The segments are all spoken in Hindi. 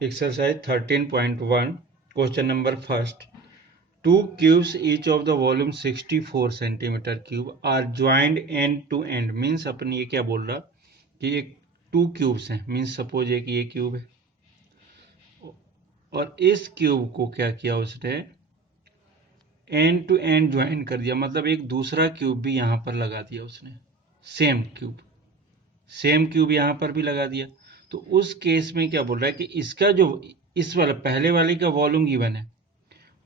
Exercise 13.1, question number first. Two cubes, each of the volume 64 centimeter cube, are joined end to end. Means अपन ये क्या बोल रहा कि एक टू क्यूब्स हैं. मीन्स सपोज एक ये क्यूब है और इस क्यूब को क्या किया उसने, एंड टू एंड ज्वाइन कर दिया. मतलब एक दूसरा क्यूब भी यहां पर लगा दिया उसने. सेम क्यूब यहां पर भी लगा दिया. तो उस केस में क्या बोल रहा है कि इसका जो इस वाला पहले वाले का वॉल्यूम गिवन है,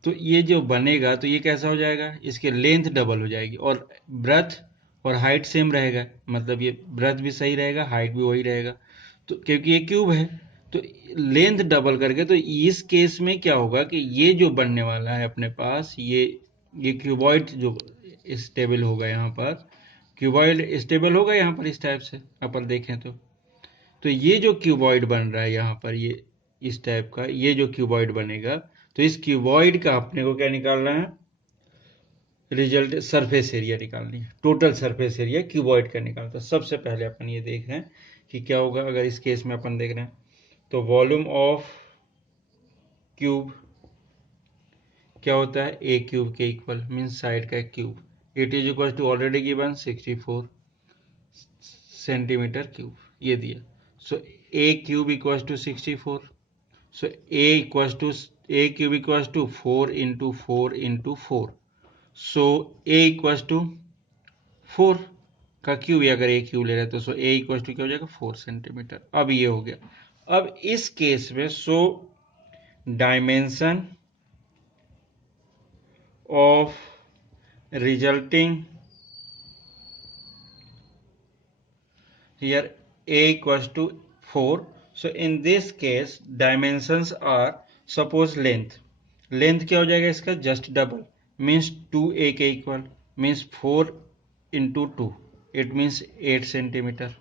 तो ये जो बनेगा तो ये कैसा हो जाएगा, इसके लेंथ डबल हो जाएगी और ब्रेथ और हाइट सेम रहेगा. मतलब ये ब्रेथ भी सही रहेगा, हाइट भी वही रहेगा. तो क्योंकि ये क्यूब है तो लेंथ डबल करके, तो इस केस में क्या होगा कि ये जो बनने वाला है अपने पास, ये क्यूबॉइड जो स्टेबल होगा यहाँ पर, क्यूबॉइड स्टेबल होगा यहाँ पर इस टाइप से अपन देखें तो ये जो क्यूबॉइड बन रहा है यहाँ पर, ये इस टाइप का ये जो क्यूबॉइड बनेगा, तो इस क्यूबॉइड का अपने को क्या निकालना है, रिजल्ट सरफेस एरिया निकालनी है. टोटल सरफेस एरिया क्यूबॉइड का निकालता है. सबसे पहले अपन ये देख रहे हैं कि क्या होगा. अगर इस केस में अपन देख रहे हैं तो वॉल्यूम ऑफ क्यूब क्या होता है, ए क्यूब के इक्वल. मीन्स साइड का cube. It is equal to already given 64 centimetre cube ये दिया. So a cube equal to 64. So a cube equals to 4 into 4 into 4. So a equals to 4 का क्यूब, अगर a क्यूब ले रहे हैं तो सो a equals to क्या हो जाएगा 4 सेंटीमीटर. अब ये हो गया. अब इस केस में so dimension of resulting here a equals to 4. So in this case dimensions are, suppose length क्या हो जाएगा इसका, जस्ट डबल. मीन्स 2a के equal. Means 4 into 2, it means 8 centimetre.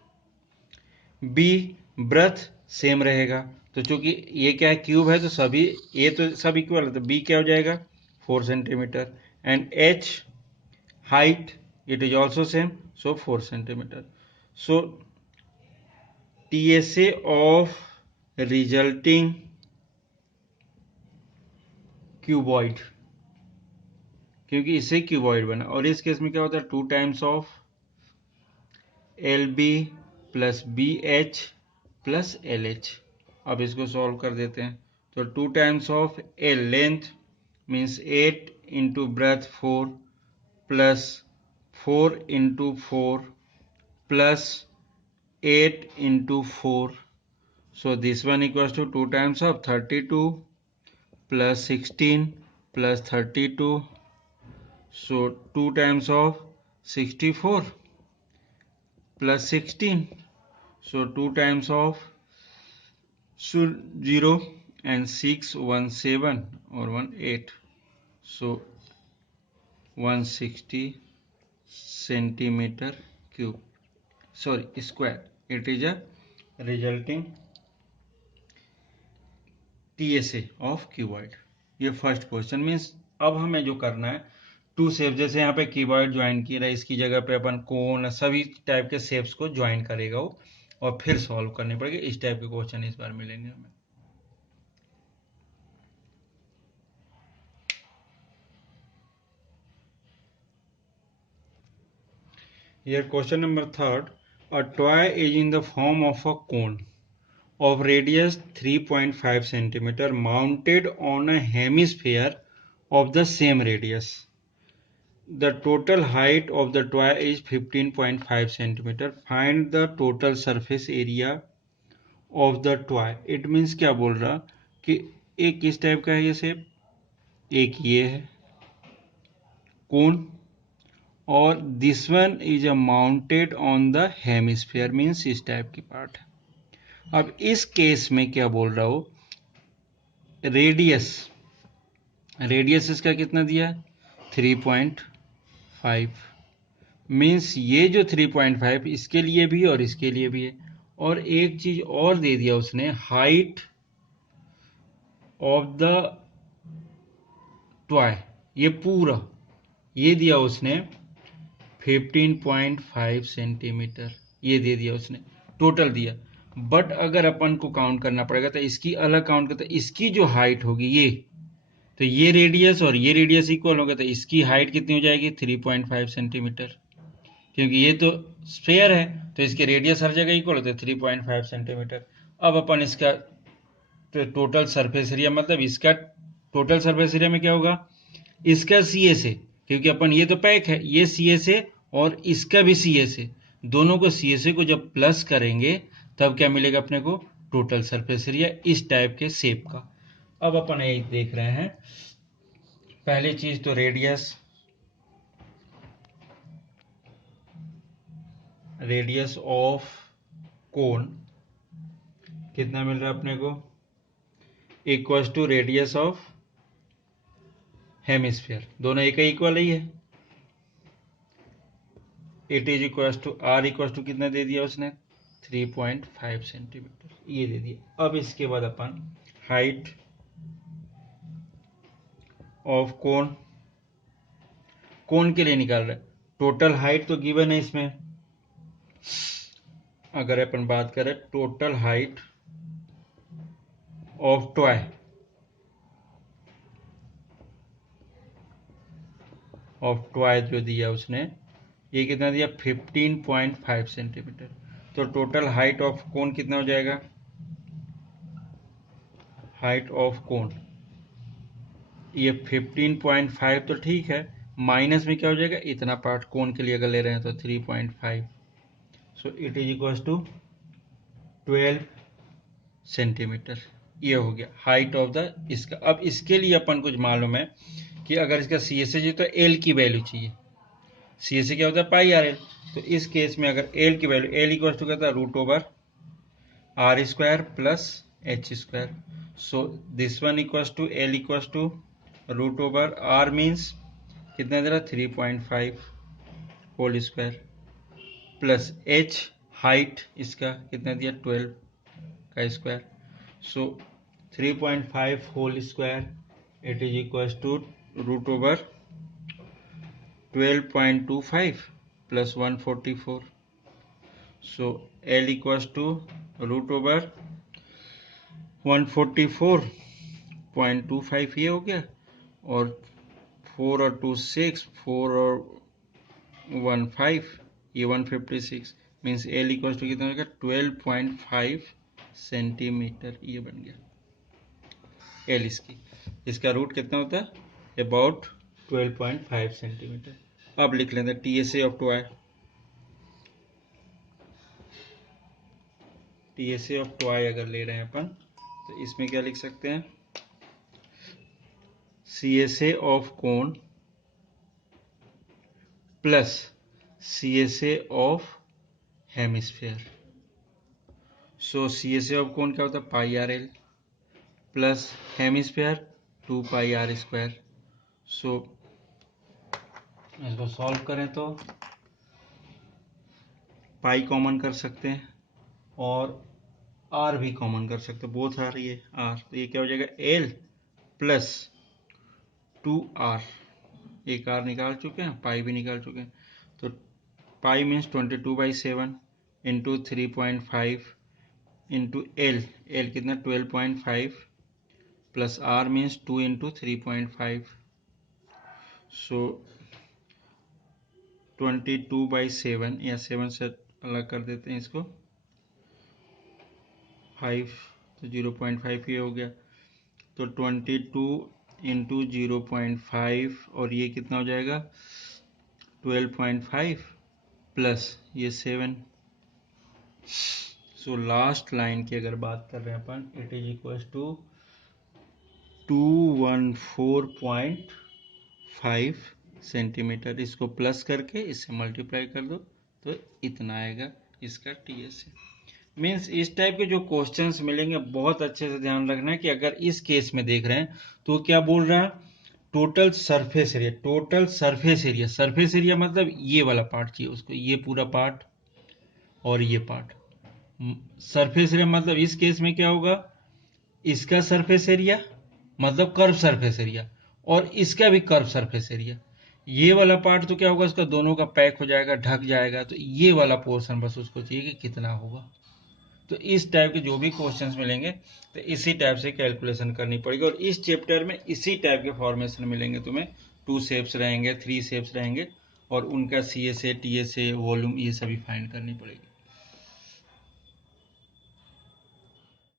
B breadth same रहेगा. तो चूंकि ये क्या है क्यूब है तो सभी ये तो सब इक्वल है, तो बी क्या हो जाएगा 4 centimetre. And H height it is also same, so 4 centimetre. So TSA of resulting cuboid, क्योंकि इससे क्यूबॉइड बना. और इस केस में क्या होता है 2 times of LB plus BH plus LH. अब इसको सॉल्व कर देते हैं. तो 2 times of L length means 8 into breadth 4 plus 4 into 4 plus 8 into 4. So this one equals to 2 times of 32 plus 16 plus 32. So 2 times of 64 plus 16. So 2 times of 0 and 6 1 7 or 1 8. So 160 centimeter cube, sorry square. It is a resulting TSA of cuboid. ये फर्स्ट क्वेश्चन. मीन्स अब हमें जो करना है टू शेप, जैसे यहाँ पे क्यूबॉइड ज्वाइन किया है, इसकी जगह पे अपन कोन सभी टाइप के शेप्स को ज्वाइन करेगा वो, और फिर सॉल्व करने पड़ेगा. इस टाइप के क्वेश्चन इस बार मिलेंगे हमें. Here question number third. A toy is in the form of a cone of radius 3.5 centimeter mounted on a hemisphere of the same radius. The total height of the toy is 15.5 centimeter. Find the total surface area of the toy. It means क्या बोल रहा कि एक किस टाइप का है ये शेप, एक ये है कोन, और this one is a mounted on the hemisphere. Means इस टाइप की पार्ट है. अब इस केस में क्या बोल रहा हो, रेडियस इसका कितना दिया है 3.5. मीन्स ये जो 3.5 इसके लिए भी और इसके लिए भी है. और एक चीज और दे दिया उसने, हाइट ऑफ द टॉय, ये पूरा ये दिया उसने 15.5 सेंटीमीटर, ये दे दिया उसने, टोटल दिया. बट अगर अपन को काउंट करना पड़ेगा तो इसकी अलग काउंट करते, इसकी जो हाइट होगी ये, तो ये रेडियस और ये रेडियस इक्वल होगा, तो इसकी हाइट कितनी हो जाएगी 3.5 सेंटीमीटर, क्योंकि ये तो स्फेयर है तो इसके रेडियस हर जगह इक्वल होता है 3.5 सेंटीमीटर। अब अपन इसका टोटल सरफेस एरिया, मतलब इसका टोटल सरफेस एरिया में क्या होगा, इसका सी ए से, क्योंकि अपन ये तो पैक है, ये सी ए से और इसका भी सी ए से, दोनों को सी ए से को जब प्लस करेंगे तब क्या मिलेगा अपने को, टोटल सरफेस एरिया इस टाइप के शेप का। अब अपन ये देख रहे हैं, पहली चीज तो रेडियस ऑफ कोन कितना मिल रहा है अपने को, equals to radius of hemisphere, दोनों एक ही इक्वल ही है। It is equals to R equals to कितना दे दिया उसने, 3.5 सेंटीमीटर ये दे दिया। अब इसके बाद अपन हाइट ऑफ कोन, कोन के लिए निकाल रहे हैं, टोटल हाइट तो गिवन है इसमें। अगर अपन बात करें टोटल हाइट ऑफ टॉय, जो दिया उसने, ये कितना दिया 15.5 सेंटीमीटर, तो टोटल हाइट ऑफ कोन कितना हो जाएगा, हाइट ऑफ कोन ये 15.5 तो ठीक है, माइनस में क्या हो जाएगा, इतना पार्ट कोन के लिए अगर ले रहे हैं तो 3.5, so it is equal to 12 centimetre. ये हो गया हाइट ऑफ द इसका। अब इसके लिए अपन कुछ मालूम है कि अगर इसका सी एस चाहिए तो एल की वैल्यू चाहिए, सी एस क्या होता है पाई आर एल, तो इस केस में अगर एल की वैल्यू, एल इक्वल टू कहता है root over R square plus H square, so this one equal to L equal to root over R means कितना दे रहा 3.5 whole square plus H height इसका कितना दिया 12 का square, so 3.5 whole square it is equal to root over 12.25 plus 144, so L equal to root over 144.25 ये हो गया, और 4 और 2 6, 4 और 1 5, ये 156 मीन्स L इक्वल टू कितना हो गया 12.5 सेंटीमीटर, ये बन गया L इसकी। इसका रूट कितना होता है अबाउट 12.5 सेंटीमीटर। अब लिख लेते हैं TSA of toy, TSA of toy अगर ले रहे हैं अपन तो इसमें क्या लिख सकते हैं, CSA of cone plus CSA of hemisphere, so CSA of cone क्या होता है pi r l plus hemisphere 2 pi r square, so इसको सॉल्व करें तो पाई कॉमन कर सकते हैं और आर भी कॉमन कर सकते हैं, बोथ आर ये आर, तो ये क्या हो जाएगा एल प्लस 2r, एक आर निकाल चुके हैं, पाई भी निकाल चुके हैं, तो पाई means 22/7 into 3.5 into L, L कितना 12.5 प्लस आर मीन्स 2 इंटू 3.5, सो 22/7 या 7 से अलग कर देते हैं इसको, 5 तो 0.5 ये हो गया, तो 22 इंटू 0.5 और ये कितना हो जाएगा 12.5 प्लस ये 7, सो लास्ट लाइन की अगर बात कर रहे हैं अपन, it is equal to 214.5 centimetre, इसको प्लस करके इससे मल्टीप्लाई कर दो तो इतना आएगा इसका TSA। मीन्स इस टाइप के जो क्वेश्चंस मिलेंगे बहुत अच्छे से ध्यान रखना है कि अगर इस केस में देख रहे हैं तो क्या बोल रहा है total surface area, total surface area, surface area मतलब ये वाला पार्ट चाहिए उसको, ये पूरा पार्ट और ये पार्ट, सरफेस एरिया मतलब इस केस में क्या होगा, इसका सरफेस एरिया मतलब कर्व सरफेस एरिया और इसका भी कर्व सरफेस एरिया, ये वाला पार्ट तो क्या होगा इसका दोनों का पैक हो जाएगा ढक जाएगा, तो ये वाला पोर्शन बस उसको चाहिए कि कितना होगा, तो इस टाइप के जो भी क्वेश्चंस मिलेंगे तो इसी टाइप से कैलकुलेशन करनी पड़ेगी। और इस चैप्टर में इसी टाइप के फॉर्मेशन मिलेंगे तुम्हें, 2 शेप्स रहेंगे, 3 शेप्स रहेंगे, और उनका CSA, TSA, वॉल्यूम, ये सभी फाइंड करनी पड़ेगी।